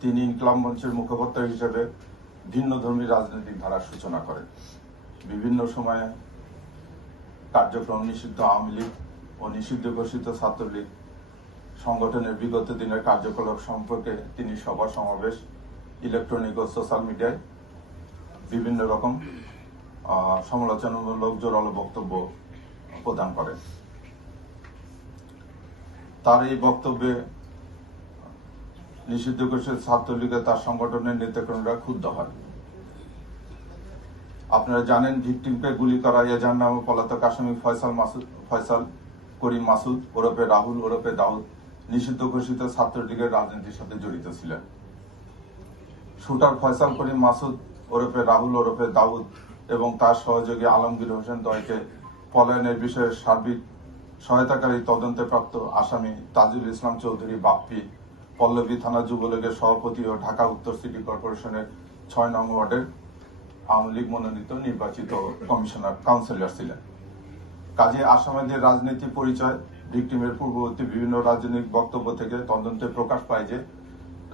তিনি ইনকলাব মঞ্চের মুখপাত্র হিসেবে ভিন্নধর্মী রাজনৈতিক ধারার সূচনা করেন। বিভিন্ন সময়ে কার্যক্রম নিষিদ্ধ আওয়ামী লীগ ও নিষিদ্ধ ঘোষিত ছাত্রলীগ সংগঠনের বিগত দিনের কার্যকলাপ সম্পর্কে তিনি সভা সমাবেশ, ইলেকট্রনিক ও সোশ্যাল মিডিয়ায় বিভিন্ন রকম সমালোচনামূলক জোরালো বক্তব্য প্রদান করেন। তার এই বক্তব্যে নিষিদ্ধ ঘোষিত ছাত্রলীগে তার সংগঠনের নেতাকর্মীরা ক্ষুব্ধ হয়। আপনারা জানেন, ভিকটিমকে গুলি করা এজাহার নামে পলাতক আসামি ফয়সাল করিম মাসুদ ওরফে রাহুল ওরফে দাউদ নিষিদ্ধ ঘোষিত ছাত্রলীগের রাজনীতির সাথে জড়িত ছিলেন। শুটার ফয়সাল করিম মাসুদ ওরফে রাহুল ওরফে দাউদ এবং তার সহযোগী আলমগীর হোসেন দ্বয়কে পলায়নের বিষয়ে সার্বিক সহায়তাকারী তদন্তে প্রাপ্ত আসামি তাজুল ইসলাম চৌধুরী বাপ্পি পল্লবী থানা যুবলীগের সভাপতি ও ঢাকা উত্তর সিটি কর্পোরেশনের ৬ নং ওয়ার্ডের আওয়ামী লীগ মনোনীত নির্বাচিত কাউন্সিলর ছিলেন। কাজে আসামিদের রাজনীতি পরিচয়, ভিকটিমের পূর্ববর্তী বিভিন্ন রাজনৈতিক বক্তব্য থেকে তদন্তে প্রকাশ পায় যে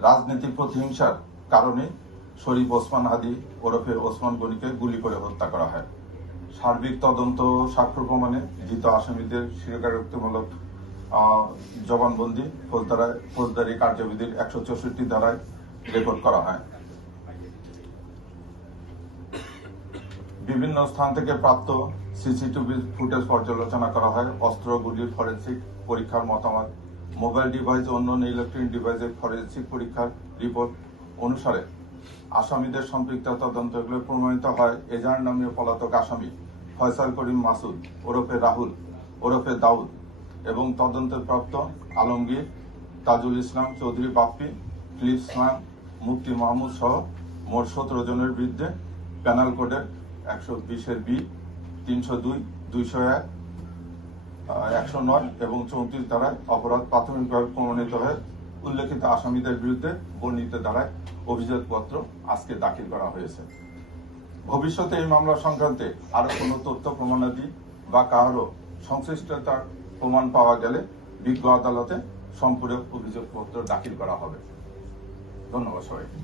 রাজনৈতিক প্রতিহিংসার কারণে শরীফ ওসমান হাদি ওরফে ওসমান গনিকে গুলি করে হত্যা করা হয়। সার্বিক তদন্ত সাক্ষ্য প্রমাণে ধৃত আসামিদের স্বীকারোক্তিমূলক জবানবন্দি ফৌজদারি কার্যবিধির ১৬৪ ধারায় রেকর্ড করা হয়। বিভিন্ন স্থান থেকে প্রাপ্ত সিসিটিভি ফুটেজ পর্যালোচনা করা হয়। অস্ত্র গুলির ফরেনসিক পরীক্ষার মতামত, মোবাইল ডিভাইস ও অন্যান্য ইলেকট্রনিক ডিভাইসের ফরেনসিক পরীক্ষার রিপোর্ট অনুসারে আসামিদের সম্পৃক্ত তদন্তগুলো প্রমাণিত হয় এজাহার নামীয় পলাতক আসামি ফয়সাল করিম মাসুদ ওরফে রাহুল ওরফে দাউদ এবং তদন্তে প্রাপ্ত আলমগীর, তাজুল ইসলাম চৌধুরী বাপ্পি, ফিলিপ ইসলাম, মুফতি মাহমুদ সহ মোট ১৭ জনের বিরুদ্ধে প্যানাল কোডের ১২০-এর বি, ৩০২, ২০১, ১০৯ এবং ৩৪ ধারায় অপরাধ প্রাথমিকভাবে প্রমাণিত হয়ে উল্লেখিত আসামিদের বিরুদ্ধে বর্ণিত ধারায় অভিযোগপত্র আজকে দাখিল করা হয়েছে। ভবিষ্যতে এই মামলা সংক্রান্তে আরো কোনো তথ্য প্রমাণাদি বা কারো সংশ্লিষ্টতার প্রমাণ পাওয়া গেলে বিজ্ঞ আদালতে সম্পূরক অভিযোগপত্র দাখিল করা হবে। ধন্যবাদ সবাইকে।